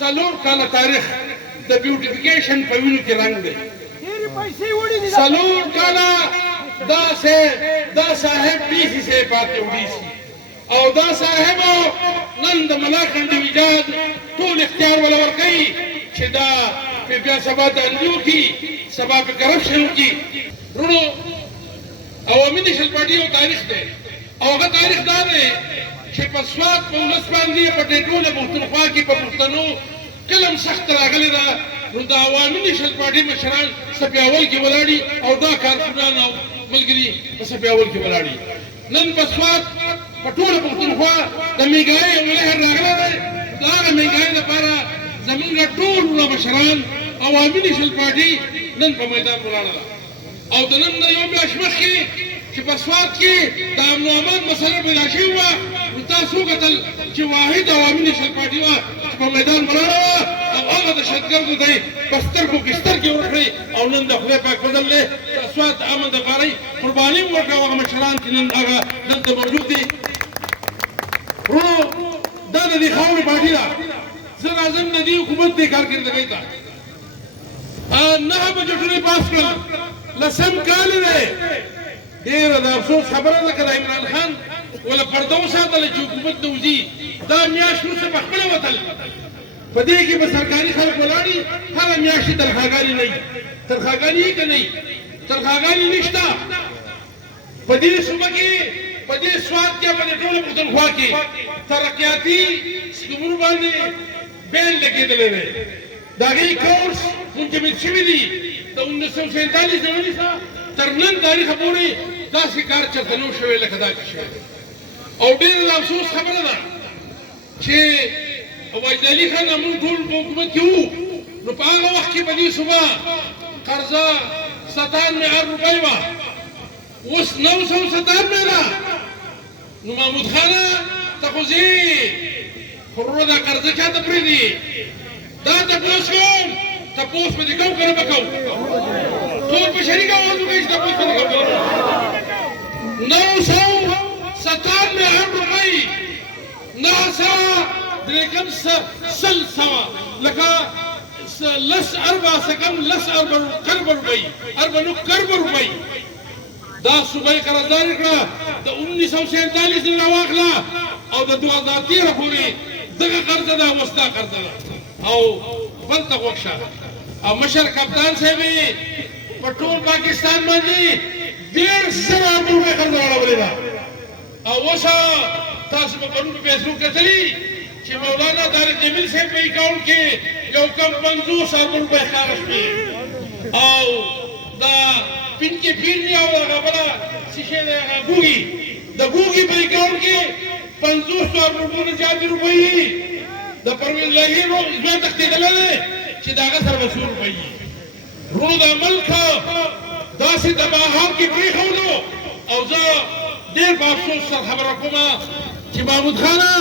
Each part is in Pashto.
څلور کاله تاریخ د بیوټیفیکیشن په وینو کې رنګ دی څلور کاله دا صاحب ډي سي سے پاتې وړي سي او دا صاحب نن د ملاکنډ ایجاد ټول اختیار ولا ورکوي چې دا بیا سبا دانجو کی سبا په کرپشن کی رونو عوامي نېشنل پارټي یو تاریخ دی او هغه تاریخ دا دی چې په سوات په ولس باندې په ټولو پښتونخوا کې په پښتنو کلم سخت راغلی ده نو د عوامي نېشنل پارټي مشران صفې اول کې ولاړي او دا کارکونان او ملګري په صفې اول کې ولاړي نن په سوات په ټولو پښتونخوا د میګای یو لهر راغلی دی د هغه میګای لپاره زمونږ ټول مشران عوامي نېشنل پارټي نن په میدان ولاړه ده او د نن یو میاشت مخکې چې په سوات کې د امن او امان مسله پیدا شوې وه نو تاسو وکتل چې واحد عوامي نېشنل پارټي وه چې په میدان ولاړه وه او هغه دهشتګردو ته یې په سترګو کې سترګې ورکړې او نن د خدای پاک فضل دی د سوات د امن دپاره یې قرباني هم ورکړه هغه مشران چې نن هغه دلته موجود دي ورونو دا د دې خاورې پارټي ده زه راځم د دې حکومت دې کارکردګۍ ته 9 بجې ټولې پاس کړل لسم کال دی ډېره د افسوس خبره ده که د عمران خان ولا پرده وساتله چې حکومت ته وځي دا میاشت وروسته په خپله وتل په دې کې به سرکاري خلک ولاړي هره میاشت یې تنخواګانې نه وي تنخواګانې یې که نه وي تنخواګانې نشته په دې صوبه کې په دې سوات کې په دې ټوله پښتونخوا کې ترقیاتي سکمونو باندې بیل لګېدلی دی د هغې کورس منجمد شوي دي د 1947 نه ونیسه تر نن تاریخه پورې داسې کار چېرته نه و شوی لکه دا چې شوی دی او ډېره د افسوس خبره ده چې وجدالي خان موږ ټول په حکومت کې وو نو په هغه وخت کې په دې صوبه قرضه 97 ارب روپۍ وه اوس 997 ده نو محمود خانه ته خو ځې خو وروره دا قرضه چاته پرېږدي دا تپوس کوم تپوس به دې کوم که نه به کوم ټول په شریکه آواز وکړئ چې تپوس به دې کوم 997 ارب روپۍ 9 سل سوا لکه لس اربع سکم لس اربع روپۍ اربع نو کرب روپۍ دا صوبه قرارداد کړه د 1947 نه راواخله او د 2013 پورې دغه قرضه ده اوس دا قرضه ده او بل ته غوږ شه او مشر کپتان صاحب یې په ټول پاکستان باندې 1.5 ارب روپۍ قرضه راوړې ده او اوس تاسو به پرون په فیسبوک کتلي چې مولانا طارق جمیل صاحب په اکاونټ کې یو کم 50 ارب روپۍ ښکاره شوې او دا پنکې پیرني او هغه بله څه شی دی هغه ګوګي د ګوګي په اکاونټ کې 50 ارب روپۍ نه زیاتې روپۍ د پروین لاهي زوی تښتېدلی دی چې د هغه سره به څو روپۍ وي وروڼو دا ملک داسې تباهام کې پرېښودو او زه ډېر په افسوس سره خبره کومه چې محمود خانه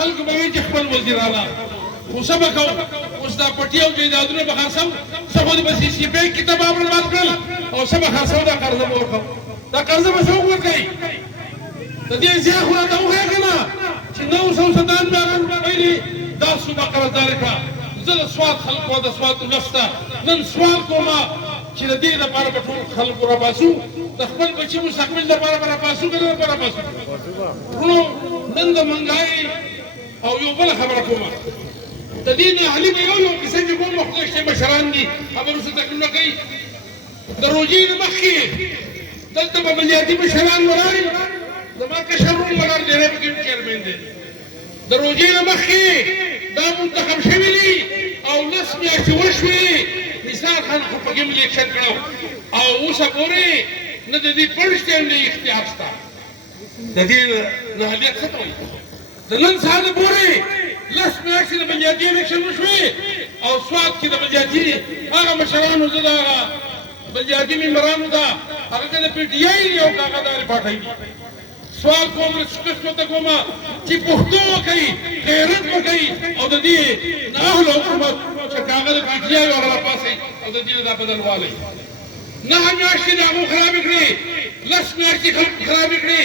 خلکو به وایي چې خپل وزیرانه خو څه به کوو اوس دا پټي او جایدادونه به خرڅوو څه خو دې په سی سی بینک کې تباه برباد کړل او څه به خرڅوو دا قرضه به ورکوو دا قرضه به څوک ورکوي د دې ځای خو راته وښیه که نه چې 997 ارب روپۍ دا صوبه قرارداد کړه زه د سوات خلکو د سوات ولس ته نن سوال کومه چې د دې لپاره به ټول خلکو راباسو د خپل بچي مستقبل لپاره به راباسو که نه به راباسو وروڼو نن د مهنګایي او یو بله خبره کومه د دې نه علي به یو کیسه چې کوم خدای شته مشران دي خبرو څه تکلیف نه کوي د روژې نه مخکې دلته به ملیاتي مشران ولاړ زما کشر ورور ولاړ ډېری پکې چیرمین دی د روژې نه مخکې دا منتخب شوي دي او 10 میاشتې وشوې نثار خان خو پکې الیکشن کړی او اوسه پورې نه د دې پړشت نه اختیار شته د دې نه اهلیت څه ته وایي د نن ساعته پورې 10 میاشتې د بنیادي الیکشن وشوې او سوات کې د بنیادي هغه مشرانو زه د هغه بنیادي ممبرانو ته هغه که د پي ټي آی دي او که هغه د پاټۍ دي سوال کوم قسمه ته کومه چې پښتو وکړي غیرت وکړي او د دې نااهله حکومت چې که هغه د پي ټي آی هغه راپاڅوي او د دې نه دا بدل والی 9 میاشتې د هغو خرابې کړې 10 میاشتې خلک خرابې کړې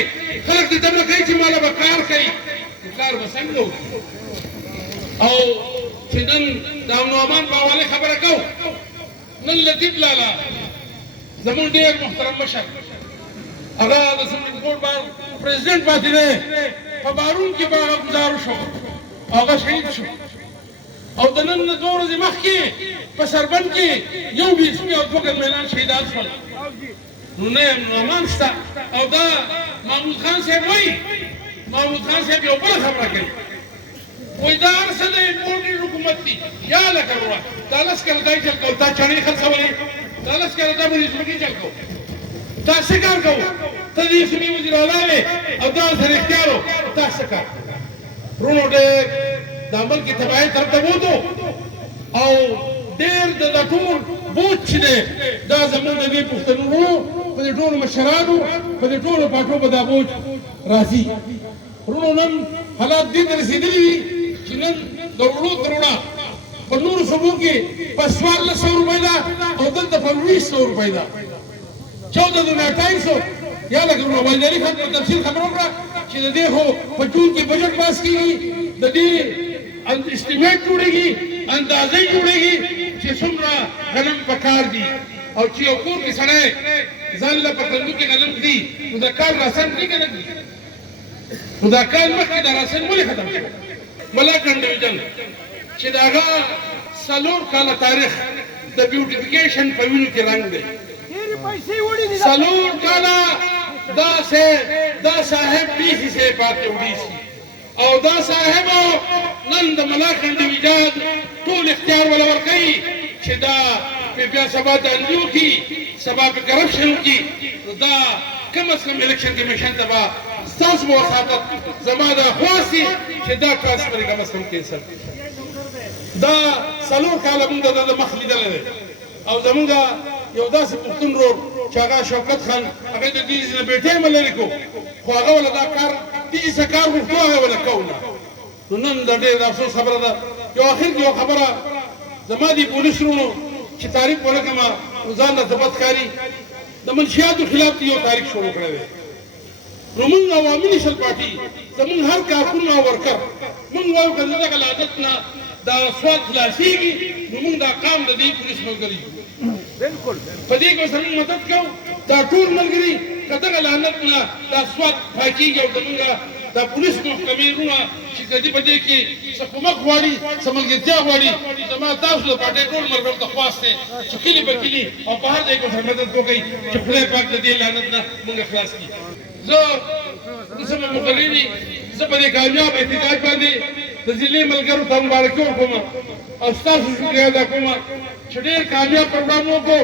خلک دې دمره کوي چې ماله به کار کوي کار به څنګه وکړي او چې نن د نعمان په حواله خبره کوو. نن لطیف لالا زموږ ډېر محترم مشر هغه د سپریم کورټ باندې پریزیډنټ پاتې دی، په بارون کې به هغه ګزار شو، هغه شهید شو. او د نن نه 2 ورځې مخکې په سربند کې یو بي سي او 2 ګرمېلان شهیدان شول. نو نه نعمان شته. او دا محمود خان صاحب وایي، محمود خان صاحب یو بله خبره کوي، وایي دا هر څه د امپورټډ حکومت دي. یا لکه وروره دا 10 کاله دا یې چل کوو، تا چڼې خرڅولې، دا 10 کاله دا به ځمکې چل کوو، تا څه کار کوو؟ ته د اسمي وزیر اعلی وې او دا سره اختیار و، تا څه کار؟ وروڼو ډېر د عمل کې تباهۍ طرف ته بوتو او ډېر د ټول بوج چې دی دا زموږ د دې پښتنو په دې ټولو مشرانو په دې ټولو پاټو به دا بوج راځي. وروڼو نن حالات دې ته رسېدلي دي چې نن د وړو تر وړه په نورو صوبو کې په 1400 روپۍ ده او دلته په 2000 روپۍ ده. 14,200 یا لکه والداري خان په تفصیل خبره وکړه چې د دې خو په جون کې بجټ پاس کېږي، د دې اسټیمیټ جوړېږي، اندازې جوړېږي چې څومره غنم پکار دي او چې یو کور کې سړی ځان له په کندو کې غنم دي نو د کال راسن دی که نه دي؟ نو دا کال مخکې دا راسن ولې ختم شو؟ ملاکنډ ډویژن چې د هغه 4 کاله تاریخ د بیوټیفیکیشن په وینو کې رنګ دی. 4 کاله دا صاحب ډي سي سے پاتې وډي سي او دا صاحب نن د ملاکنډ ډویژن ټول اختیار ولا ورکوي چې دا بیا سبا دانجو کی سبا په کرپشن کی. دا کم از کم الیکشن کمیشن ته به ستاسو موافقت زما دا خواستي چې دا ټرانسفر کم از کم کینسل کړي. دا 4 کاله موږ د مخ لیدلی دی او زموږ یو داسې پښتون ورور چې هغه شوکت خان هغه د دې نه بیټې یې لرې کړو خو هغه ولا دا کار دې څه کار وکړو هغه ولا کوو نه. نو نن د ډېر افسوس خبره ده. یو اخر کې یو خبره زما دي پولیس ورونو چې تاریخ ولګما ځان د ثبت کاری د منشیاتو خلاف یو تاریخ شروع کړی دی. نو موږ عوامي نشل پارټي زموږ هر کارکون او ورکر موږ وایو که دغه عادت نه دا سواد خلاصېږي نو موږ دا قام د دې پولیس ملګري یو. بالکل په دې کې ورسره موږ مدد کوو. دا ټول ملګري که دغه لعنت نه دا سواد پاکېږي او زموږ دا پولیس محکمې وروڼه چې د دې په دې کې څه کومک غواړي څه ملګرتیا غواړي زما تاسو د پارټۍ ټول ملګرو ته خواست دی چې کلي په کلي او په هر ځای کې ورسره مدد وکړئ چې خدای پاک د دې لعنت نه موږ خلاص کړي. زه زما مقرر دي زه په دې کامیاب احتجاج باندې د ضلعې ملګرو ته مبارکي ورکوم او ستاسو شکریه ادا کوم چې ډېر کامیاب پروګرام وکړو